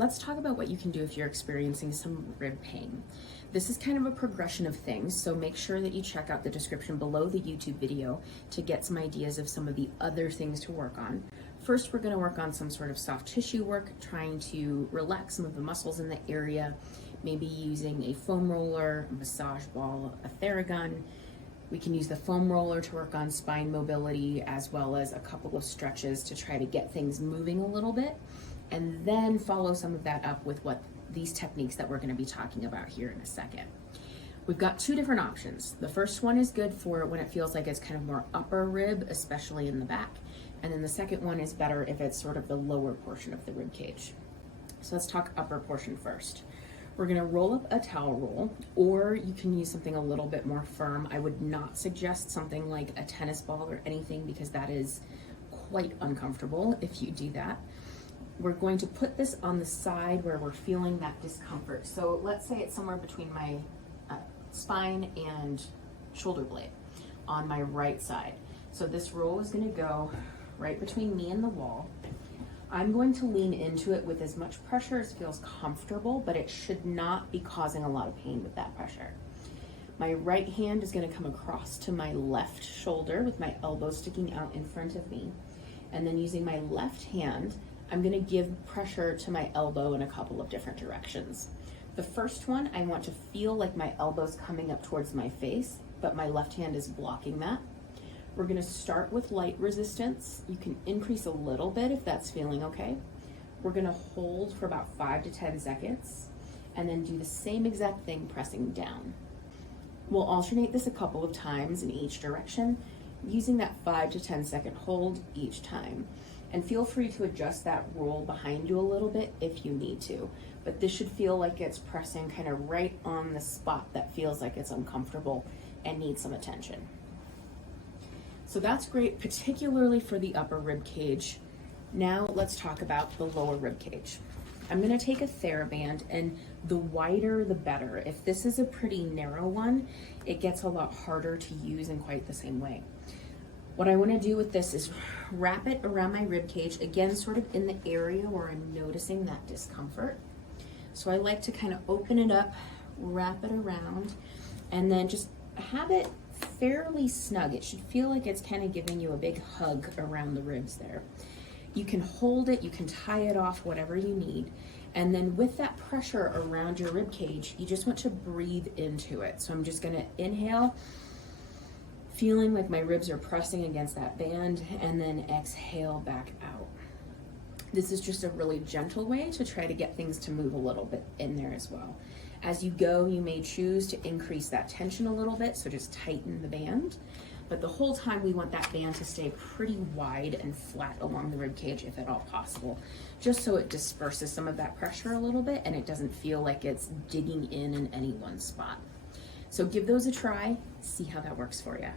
let's talk about what you can do if you're experiencing some rib pain. This is kind of a progression of things, so make sure that you check out the description below the YouTube video to get some ideas of some of the other things to work on. First, we're going to work on some sort of soft tissue work, trying to relax some of the muscles in the area, maybe using a foam roller, a massage ball, a Theragun. We can use the foam roller to work on spine mobility, as well as a couple of stretches to try to get things moving a little bit, and then follow some of that up with what these techniques that we're going to be talking about here in a second. We've got two different options. The first one is good for when it feels like it's kind of more upper rib, especially in the back. And then the second one is better if it's sort of the lower portion of the rib cage. So let's talk upper portion first. We're gonna roll up a towel roll, or you can use something a little bit more firm. I would not suggest something like a tennis ball or anything, because that is quite uncomfortable if you do that. We're going to put this on the side where we're feeling that discomfort. So let's say it's somewhere between my spine and shoulder blade on my right side. So this roll is gonna go right between me and the wall. I'm going to lean into it with as much pressure as feels comfortable, but it should not be causing a lot of pain with that pressure. My right hand is going to come across to my left shoulder with my elbow sticking out in front of me. And then using my left hand, I'm going to give pressure to my elbow in a couple of different directions. The first one, I want to feel like my elbow's coming up towards my face, but my left hand is blocking that. We're going to start with light resistance. You can increase a little bit if that's feeling okay. We're going to hold for about 5 to 10 seconds and then do the same exact thing pressing down. We'll alternate this a couple of times in each direction, using that 5 to 10 second hold each time. And feel free to adjust that roll behind you a little bit if you need to. But this should feel like it's pressing kind of right on the spot that feels like it's uncomfortable and needs some attention. So that's great, particularly for the upper rib cage. Now let's talk about the lower rib cage. I'm gonna take a TheraBand, and the wider the better. If this is a pretty narrow one, it gets a lot harder to use in quite the same way. What I wanna do with this is wrap it around my rib cage, again, sort of in the area where I'm noticing that discomfort. So I like to kind of open it up, wrap it around, and then just have it fairly snug. It should feel like it's kind of giving you a big hug around the ribs there. You can hold it, you can tie it off, whatever you need. And then with that pressure around your rib cage, you just want to breathe into it. So I'm just gonna inhale, feeling like my ribs are pressing against that band, and then exhale back out. This is just a really gentle way to try to get things to move a little bit in there as well. As you go, you may choose to increase that tension a little bit, so just tighten the band. But the whole time we want that band to stay pretty wide and flat along the rib cage if at all possible, just so it disperses some of that pressure a little bit and it doesn't feel like it's digging in any one spot. So give those a try, see how that works for you.